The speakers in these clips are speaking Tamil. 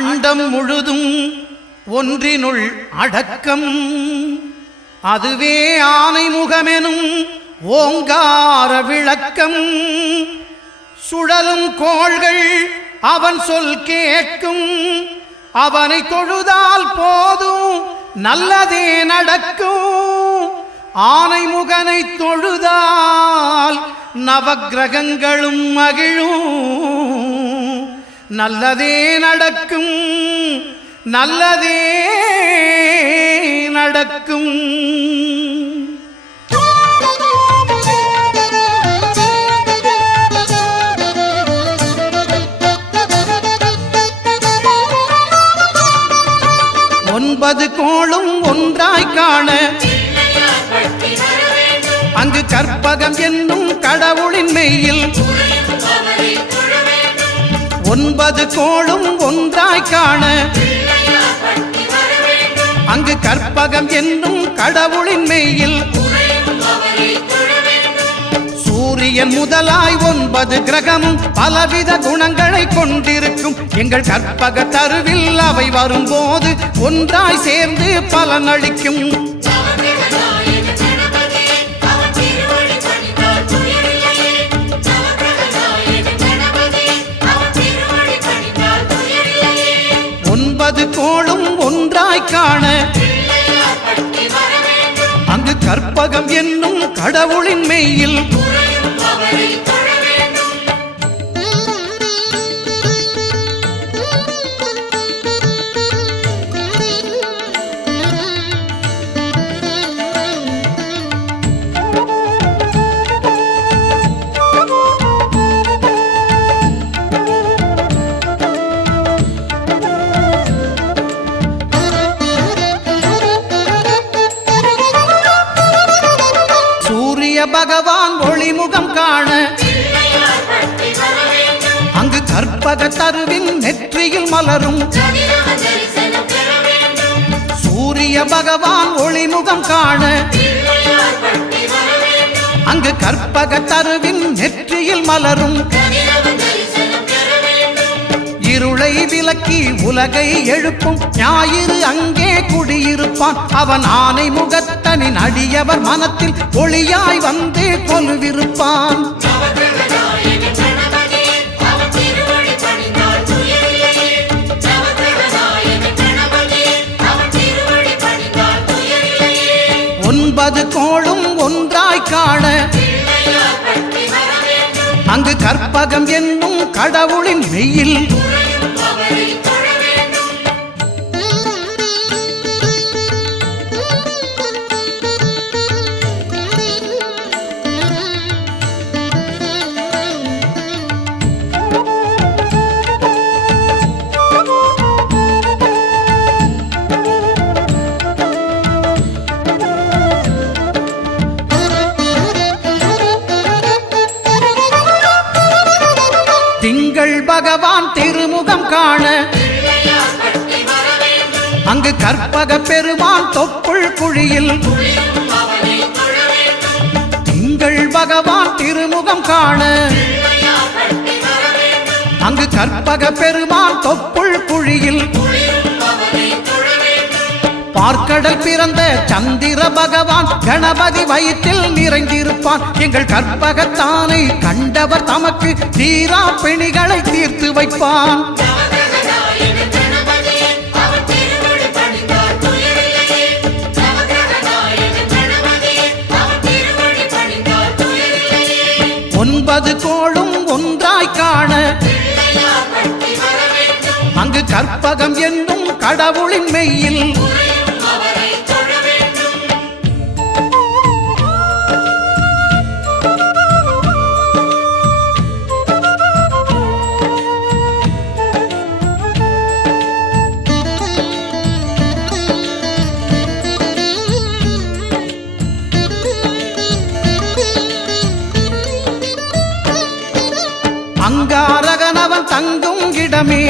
அண்டம் முழுதும் ஒன்றினுள் அடக்கம். அதுவே ஆனை முகமெனும் ஓங்கார விளக்கம். சுழலும் கோள்கள் அவன் சொல் கேட்கும். அவனை தொழுதால் போதும் நல்லதே நடக்கும். ஆனை முகனை தொழுதால் நவக்கிரகங்களும் மகிழும். நல்லதே நடக்கும், நல்லதே நடக்கும். ஒன்பது கோளும் ஒன்றாய் காண அங்கு கற்பகம் என்னும் கடவுளின் மெய்யில். ஒன்பது கோளும் ஒன்றாய் காண அங்கு கற்பகம் என்னும் கடவுளின் மெய்யில். சூரியன் முதலாய் 9 கிரகமும் பலவித குணங்களை கொண்டிருக்கும். எங்கள் கற்பக தருவில் அவை வரும்போது ஒன்றாய் சேர்ந்து பலனளிக்கும். கோளும் ஒன்றாய் காண அங்கு கற்பகம் என்னும் கடவுளின் மெய்யில். பகவான் ஒளிமுகம் காண அங்கு கற்பக தருவின் நெற்றியில் மலரும். சூரிய பகவான் ஒளிமுகம் காண அங்கு கற்பக தருவின் நெற்றியில் மலரும். இருளை விலக்கி உலகை எழுப்பும் ஞாயிறு அங்கே குடியிருப்பான். அவன் ஆனை முகத்தனின் அடியவர் மனத்தில் ஒளியாய் வந்து கொலுவிருப்பான். ஒன்பது கோளும் ஒன்றாய் காண அங்கு கற்பகம் என்னும் கடவுளின் மெய்யில். திங்கள் பகவான் திருமுகம் காண அங்கு கற்பக பெருமான் தொப்புள் குழியில். திங்கள் பகவான் திருமுகம் காண அங்கு கற்பக பெருமான் தொப்புள் குழியில். பார்க்கடல் பிறந்த சந்திர பகவான் கணபதி வயிற்றில் நிறைந்திருப்பான். எங்கள் கற்பகத்தானை கண்டவர் தமக்கு தீரா பிணிகளை தீர்த்து வைப்பான். ஒன்பது கோளும் ஒன்றாய் காண அங்கு கற்பகம் என்னும் கடவுளின் மெய்யில். அங்காரகனவன் தங்கும் இடமே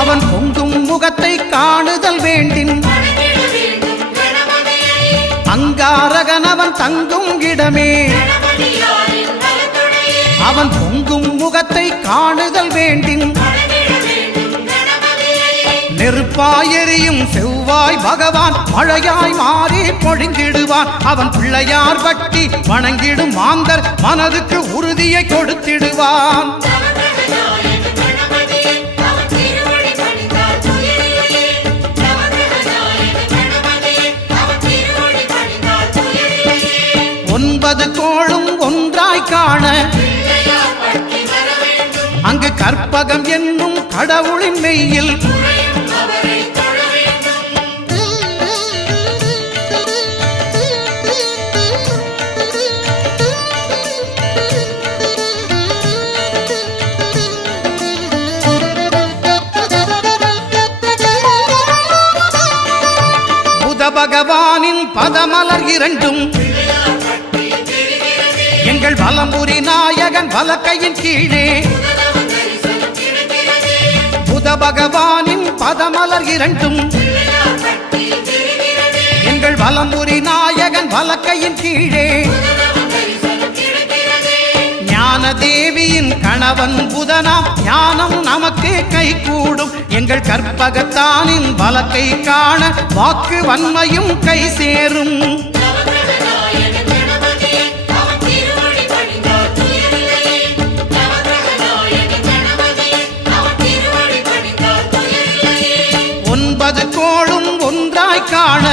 அவன் பொங்கும் முகத்தை காணுதல் வேண்டின். அங்காரகனவன் தங்கும் இடமே அவன் பொங்கும் முகத்தை காணுதல் வேண்டின். நெருப்பாய் எரியும் செவ்வாய் பகவான் மழையாய் மாறி பொழிந்திடுவான். அவன் பிள்ளையார் பட்டி வணங்கிடும் மாந்தர் மனதுக்கு உறுதியை கொடுத்திடுவான். ஒன்பது கோளும் ஒன்றாய் காண அங்கு கற்பகம் என்னும் கடவுளின் மெய்யில் புத பகவானின் பதமலர் இரண்டும் எங்கள் வலம்புரி நாயகன் வலக்கையின் கீழே புத பகவானின் பதமலர் இரண்டும் எங்கள் வலம்புரி நாயகன் வலக்கையின் கீழே ஞான தேவியின் கணவன் புதனாம் ஞானம் நமக்கு கை கூடும். எங்கள் கற்பகத்தானின் வலக்கை காண வாக்கு வன்மையும் கை சேரும். ஒன்பது கோளும் ஒன்றாய் காண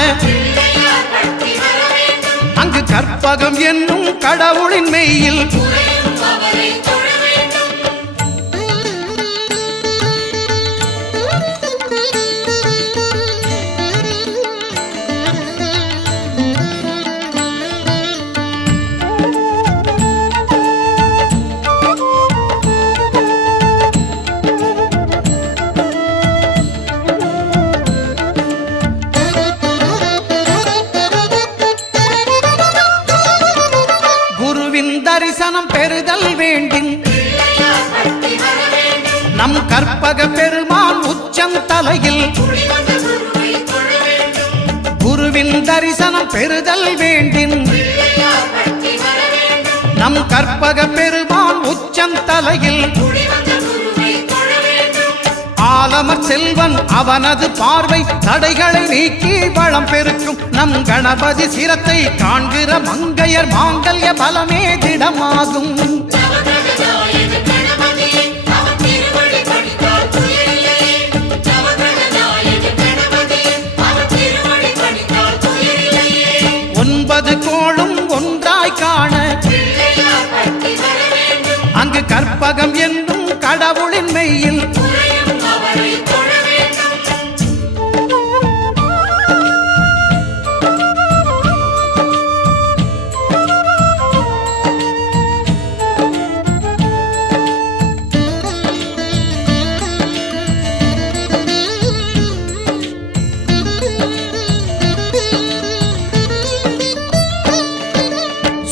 அங்கு கற்பகம் என்னும் கடவுளின் மெய்யில் தரிசனம் பெறுதல் வேண்டும். நம் கற்பக பெருமான் உச்சந்தலையில் குருவின் தரிசனம் பெறுதல் வேண்டும். நம் கற்பக பெருமான் உச்சந்தலையில் ஆலமர் செல்வன் அவனது பார்வை தடைகளை நீக்கி வளம் பெருக்கும். நம் கணபதி சிரத்தை காண்கிற மங்கையர் மாங்கல்ய பலமே திடமாகும். ஒன்பது கோளும் ஒன்றாய் காண அங்கு கற்பகம் என்னும் கடவுளின் மெய்யில்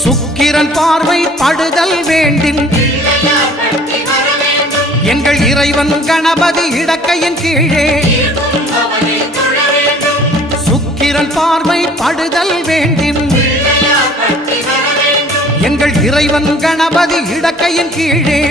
சுக்கிரன் பார்வை படுதல் வேண்டும். எங்கள் இறைவன் கணபதி இடக்கையின் கீழே சுக்கிரன் பார்வை படுதல் வேண்டும். எங்கள் இறைவன் கணபதி இடக்கையின் கீழே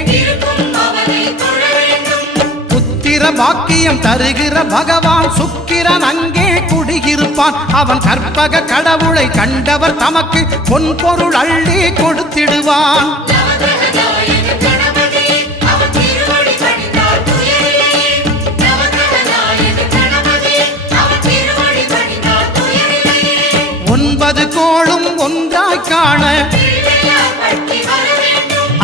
புத்திர பாக்கியம் தருகிற பகவான் சுக்கிரன் அங்கே குடியிருப்பான். அவன் கற்பக கடவுளை கண்டவர் தமக்கு பொன் பொருள் அள்ளி கொடுத்திடுவான். ஒன்பது கோளும் ஒன்றாய் காண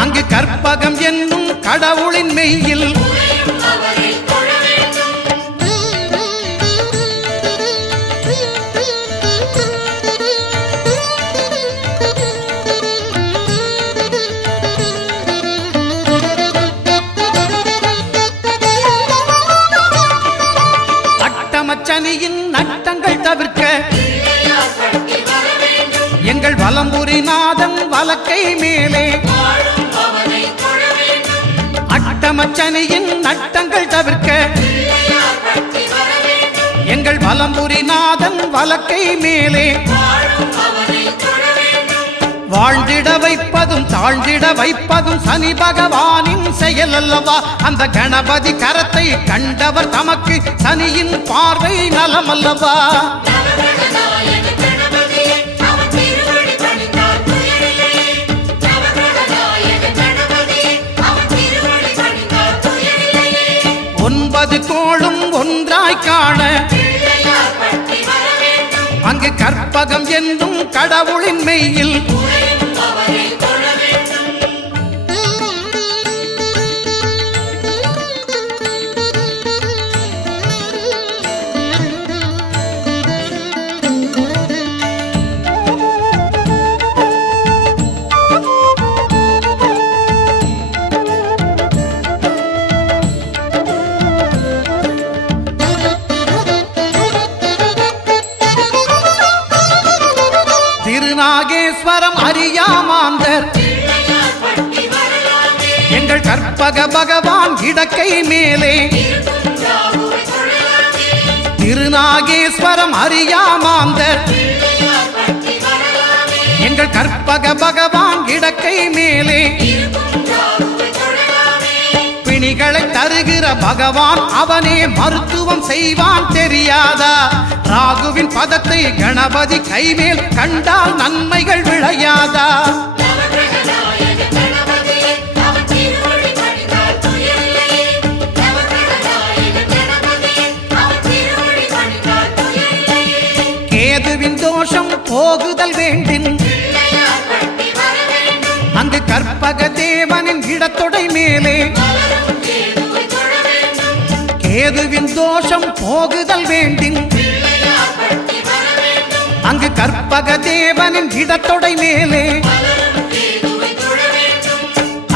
அங்கு கற்பகம் என்னும் கடவுளின் மெய்யில் அட்டமச்சனியின் நட்டங்கள் தவிர்க்க எங்கள் வலம்புரி நாதன் வலக்கை மேலே அட்டமச்சனியின் நட்டங்கள் தவிர்க்க எங்கள் வலம்புரி நாதன் வலக்கை மேலே வாழ்ந்திட வைப்பதும் தாழ்ந்திட வைப்பதும் சனி பகவானின் செயல் அல்லவா? அந்த கணபதி கரத்தை கண்டவர் தமக்கு சனியின் பார்வை நலம் அல்லவா? ஒன்பது கோளும் ஒன்றாய் காண அங்கு கற்பகம் என்னும் கடவுளின் மெய்யில் திருநாகேஸ்வரம் அறியாமாந்தர் எங்கள் கற்பக பகவான் இடக்கை மேலே திருநாகேஸ்வரம் அறியாமாந்தர் எங்கள் கற்பக பகவான் இடக்கை மேலே பிணிகளை தருகிற பகவான் அவனே மருத்துவம் செய்வான் தெரியாதா? ராகுவின் பதத்தை கணபதி கைமேல் கண்டால் நன்மைகள் விளையாதா? கேதுவின் தோஷம் போகுதல் வேண்டின் அங்கு கற்பக தேவனின் இடத்தொடை மேலே கேதுவின் தோஷம் போகுதல் வேண்டின் அங்கு கற்பக தேவனின் இடத்தொடை மேலே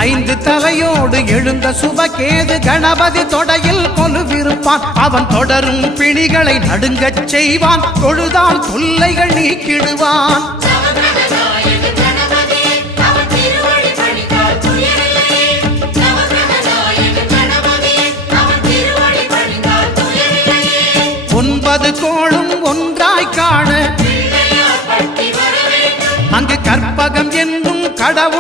ஐந்து தலையோடு எழுந்த சுபகேது கணபதி தொடையில் கொலுவிருப்பான். அவன் தொடரும் பிணிகளை நடுங்கச் செய்வான். தொழுதால் தொல்லைகள் நீக்கிடுவான். ஒன்பது கோளும் ஒன்றாய் காண அங்கு கற்பகம் என்னும் கடவுள்